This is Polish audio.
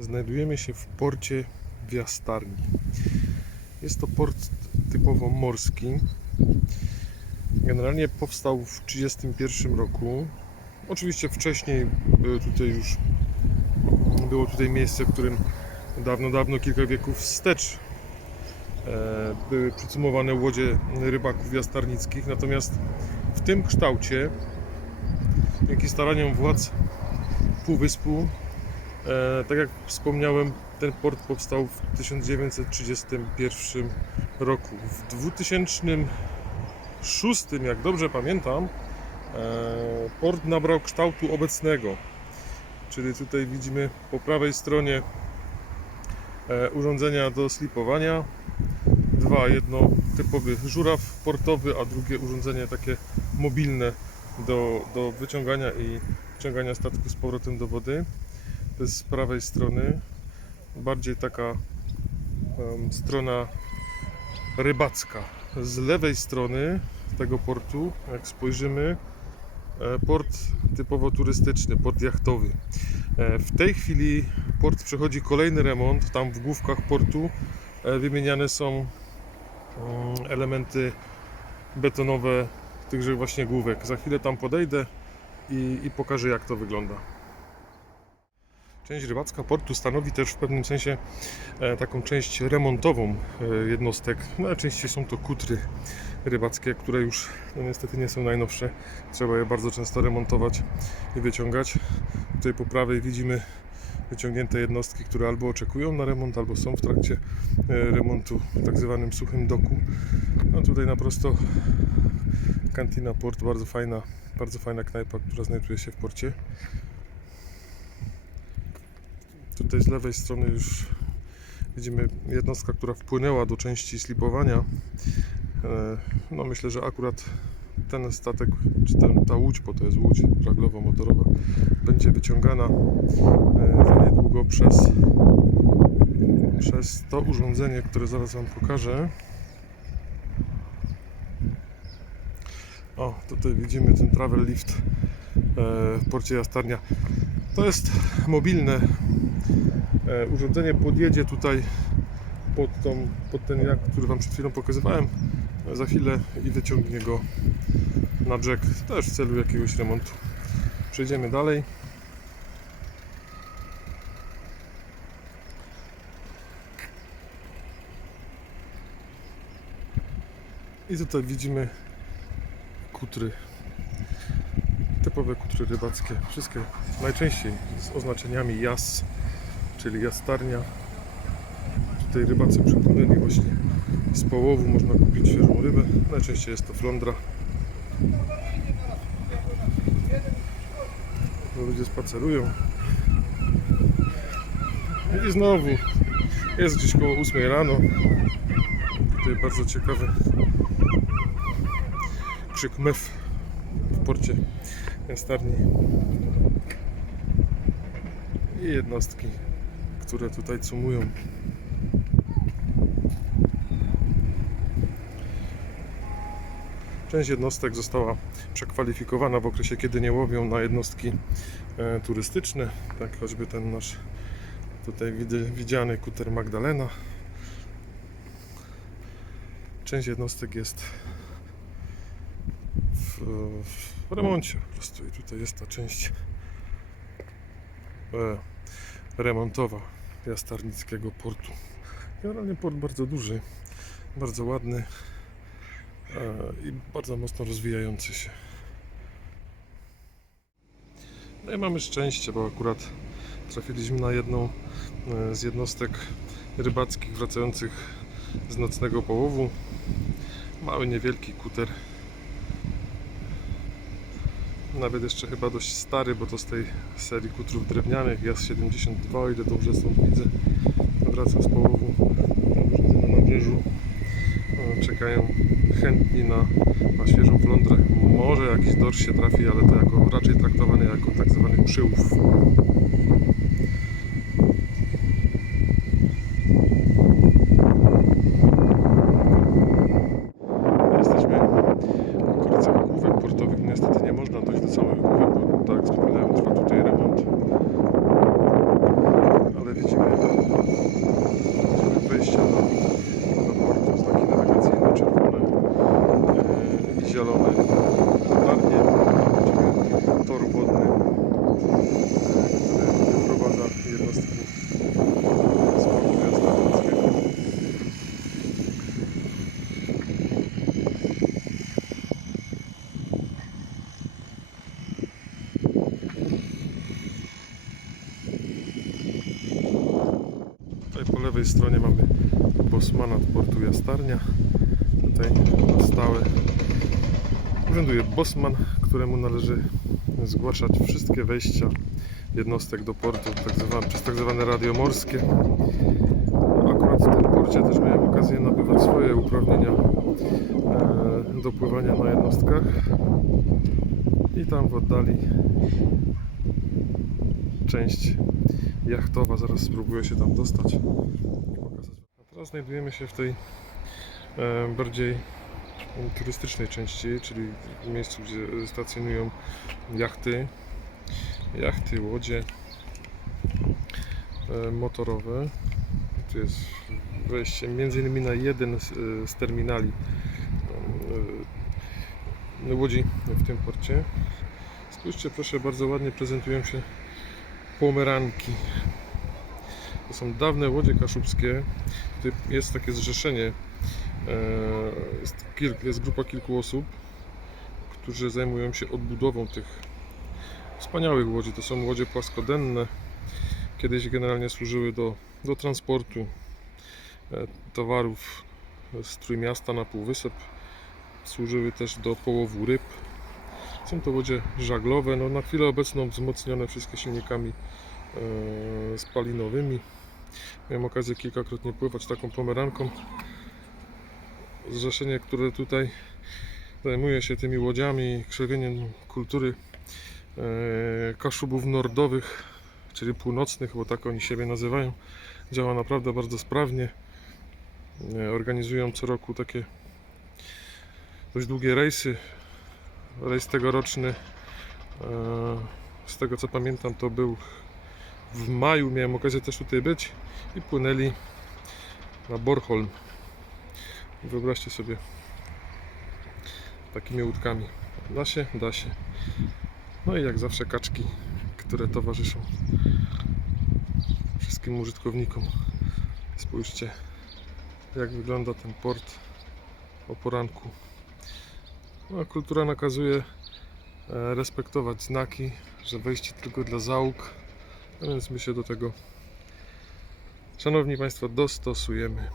Znajdujemy się w porcie w Jastarni. Jest to port typowo morski. Generalnie powstał w 1931 roku. Oczywiście wcześniej były tutaj już było tutaj miejsce, w którym dawno, dawno, kilka wieków wstecz e, były przycumowane łodzie rybaków jastarnickich. Natomiast w tym kształcie, dzięki staraniom władz Półwyspu, tak jak wspomniałem, ten port powstał w 1931 roku. W 2006, jak dobrze pamiętam, e, port nabrał kształtu obecnego. Czyli tutaj widzimy po prawej stronie e, urządzenia do slipowania. Dwa, jedno typowy żuraw portowy, a drugie urządzenie takie mobilne do, do wyciągania i wciągania statku z powrotem do wody. To jest z prawej strony. Bardziej taka em, strona rybacka. Z lewej strony tego portu, jak spojrzymy, e, port typowo turystyczny, port jachtowy. E, W tej chwili port przechodzi kolejny remont. Tam w główkach portu e, wymieniane są mm, elementy betonowe tychże właśnie główek. Za chwilę tam podejdę i, i pokażę jak to wygląda. Część rybacka portu stanowi też w pewnym sensie e, taką część remontową e, jednostek. No, Najczęściej są to kutry rybackie, które już no, niestety nie są najnowsze. Trzeba je bardzo często remontować i wyciągać. Tutaj po prawej widzimy wyciągnięte jednostki, które albo oczekują na remont, albo są w trakcie e, remontu w tak zwanym suchym doku. No tutaj na prosto Cantina Port, bardzo fajna, bardzo fajna knajpa, która znajduje się w porcie. Tutaj z lewej strony już widzimy jednostka, która wpłynęła do części slipowania. E, No myślę, że akurat ten statek, czy ten, ta łódź, bo to jest łódź żaglowo-motorowa, będzie wyciągana e, za niedługo przez, przez to urządzenie, które zaraz Wam pokażę. O, tutaj widzimy ten travel lift e, w porcie Jastarnia. To jest mobilne e, urządzenie. Podjedzie tutaj pod, tą, pod ten jak, który Wam przed chwilą pokazywałem e, za chwilę i wyciągnie go na brzeg też w celu jakiegoś remontu. Przejdziemy dalej. I tutaj widzimy kutry. Typowe kutry rybackie. Wszystkie najczęściej z oznaczeniami jas, czyli jastarnia. Tutaj rybacy przypłynęli właśnie z połowu. Można kupić świeżą rybę. Najczęściej jest to flądra. Ludzie spacerują. I znowu jest gdzieś koło 8 rano. Tutaj bardzo ciekawy krzyk mew w porcie Jastarni. I jednostki, które tutaj cumują. Część jednostek została przekwalifikowana w okresie, kiedy nie łowią na jednostki e, turystyczne, tak choćby ten nasz tutaj widziany kuter Magdalena. Część jednostek jest w, w remoncie po prostu i tutaj jest ta część e, remontowa Jastarnickiego portu. Generalnie port bardzo duży, bardzo ładny e, i bardzo mocno rozwijający się. No i mamy szczęście, bo akurat trafiliśmy na jedną e, z jednostek rybackich wracających z nocnego połowu. Mały, niewielki kuter. Nawet jeszcze chyba dość stary, bo to z tej serii kutrów drewnianych. JAS 72, o ile dobrze stąd widzę. Wraca z połowu. Urządzone na wieżu. E, Czekają chętni na, na świeżą flądrę. Może jakiś dorsz się trafi, ale to jako, raczej traktowany jako tak zwany przyłów. zielone latarnie, właściwie tor wodny, który doprowadza jednostki sportu miasta Polskiego. Tutaj po lewej stronie mamy Bosmana portu Jastarnia. Tutaj na stałe urzęduje Bosman, któremu należy zgłaszać wszystkie wejścia jednostek do portu tak zwane, przez tak zwane radio morskie. Akurat w tym porcie też miałem okazję nabywać swoje uprawnienia e, do pływania na jednostkach. I tam w oddali część jachtowa. Zaraz spróbuję się tam dostać. A teraz znajdujemy się w tej e, bardziej turystycznej części, czyli w miejscu, gdzie stacjonują jachty, jachty, łodzie e, motorowe. Tu jest wejście między innymi na jeden z, e, z terminali e, łodzi w tym porcie. Spójrzcie proszę, bardzo ładnie prezentują się pomeranki. To są dawne łodzie kaszubskie. Tutaj jest takie zrzeszenie. E, Jest, kilk, jest grupa kilku osób, którzy zajmują się odbudową tych wspaniałych łodzi. To są łodzie płaskodenne. Kiedyś generalnie służyły do, do transportu e, towarów z Trójmiasta na Półwysep. Służyły też do połowu ryb. Są to łodzie żaglowe, no na chwilę obecną wzmocnione wszystkie silnikami e, spalinowymi. Miałem okazję kilkakrotnie pływać taką pomeranką. Zrzeszenie, które tutaj zajmuje się tymi łodziami, krzewieniem kultury e, kaszubów nordowych, czyli północnych, bo tak oni siebie nazywają, działa naprawdę bardzo sprawnie. E, Organizują co roku takie dość długie rejsy. Rejs tegoroczny, e, z tego co pamiętam, to był w maju. Miałem okazję też tutaj być i płynęli na Bornholm. Wyobraźcie sobie takimi łódkami. Da się? Da się. No i jak zawsze kaczki, które towarzyszą wszystkim użytkownikom. Spójrzcie, jak wygląda ten port o poranku. No, kultura nakazuje e, respektować znaki, że wejście tylko dla załóg, a więc my się do tego, szanowni Państwo, dostosujemy.